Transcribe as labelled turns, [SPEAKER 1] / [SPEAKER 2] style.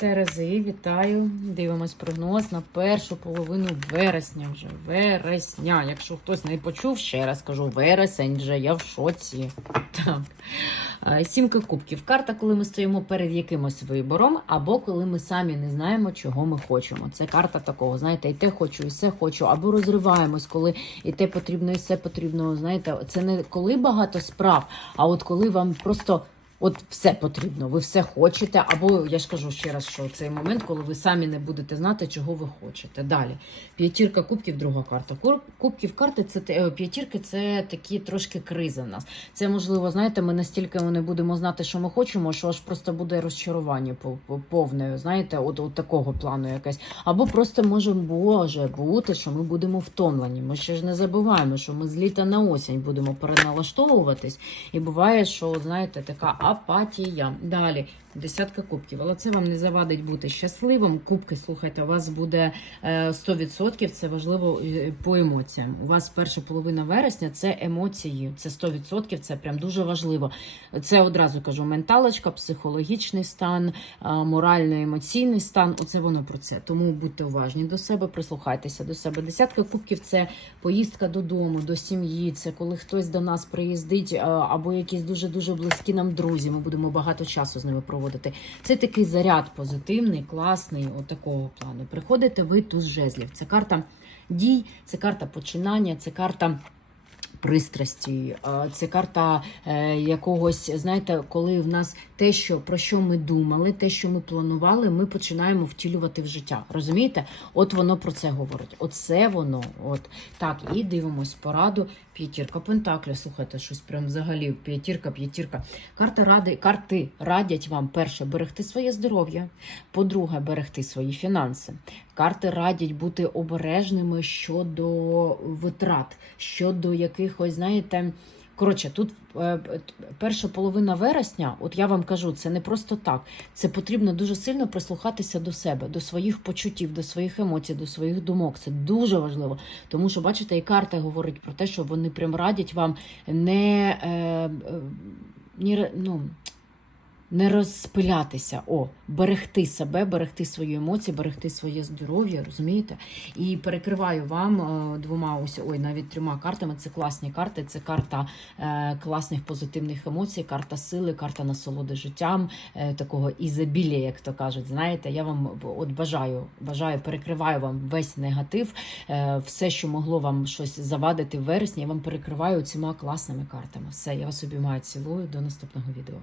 [SPEAKER 1] Терези, вітаю. Дивимось прогноз на першу половину вересня вже. Вересня. Якщо хтось не почув, ще раз кажу, вересень вже, я в шоці. Так. Е, Сімка кубків. Карта, коли ми стоїмо перед якимось вибором, або коли ми самі не знаємо, чого ми хочемо. Це карта такого, знаєте, і те хочу, і все хочу, або розриваємось, коли і те потрібно, і все потрібно. Знаєте, це не коли багато справ, а от коли вам просто. От все потрібно, ви все хочете, або я ж кажу ще раз, що цей момент, коли ви самі не будете знати, чого ви хочете. Далі. П'ятірка кубків, друга карта. Кубків карти це е, п'ятірки це такі трошки кризи в нас. Це можливо, знаєте, ми настільки не будемо знати, що ми хочемо, що аж просто буде розчарування пов- пов- повне, знаєте, от, от такого плану якесь. Або просто може може бути, що ми будемо втомлені. Ми ще ж не забуваємо, що ми з літа на осінь будемо переналаштовуватись. І буває, що знаєте, така апатія. Далі десятка кубків. Але це вам не завадить бути щасливим. Кубки, слухайте, у вас буде е, 100%. Це важливо е, по емоціям. У вас перша половина вересня це емоції. Це 100%, це прям дуже важливо. Це одразу кажу: менталочка, психологічний стан, е, морально-емоційний стан. Оце воно про це. Тому будьте уважні до себе, прислухайтеся до себе. Десятка кубків це поїздка додому, до сім'ї. Це коли хтось до нас приїздить, е, або якісь дуже дуже близькі нам друзі. Ми будемо багато часу з ними проводити. Це такий заряд позитивний, класний, от такого плану. Приходите ви туз жезлів. Це карта дій, це карта починання, це карта. Пристрасті, це карта е, якогось, знаєте, коли в нас те, що про що ми думали, те, що ми планували, ми починаємо втілювати в життя. Розумієте? От воно про це говорить. Оце воно. От так, і дивимось пораду. П'ятірка Пентаклів. Слухайте, щось прям взагалі. П'ятірка, п'ятірка. Карта ради, карти радять вам перше берегти своє здоров'я. По-друге, берегти свої фінанси. Карти радять бути обережними щодо витрат, щодо якихось, знаєте. Коротше, тут е, перша половина вересня, от я вам кажу, це не просто так. Це потрібно дуже сильно прислухатися до себе, до своїх почуттів, до своїх емоцій, до своїх думок. Це дуже важливо. Тому що, бачите, і карта говорить про те, що вони прям радять вам не, е, е, ні, ну, не розпилятися, о, берегти себе, берегти свої емоції, берегти своє здоров'я, розумієте? І перекриваю вам е, двома ось ой, навіть трьома картами. Це класні карти. Це карта е, класних позитивних емоцій, карта сили, карта насолоди життям, е, такого ізобілля, як то кажуть. Знаєте, я вам от бажаю, бажаю, перекриваю вам весь негатив, е, все, що могло вам щось завадити в вересні, я вам перекриваю цими класними картами. Все, я вас обіймаю, цілую. До наступного відео.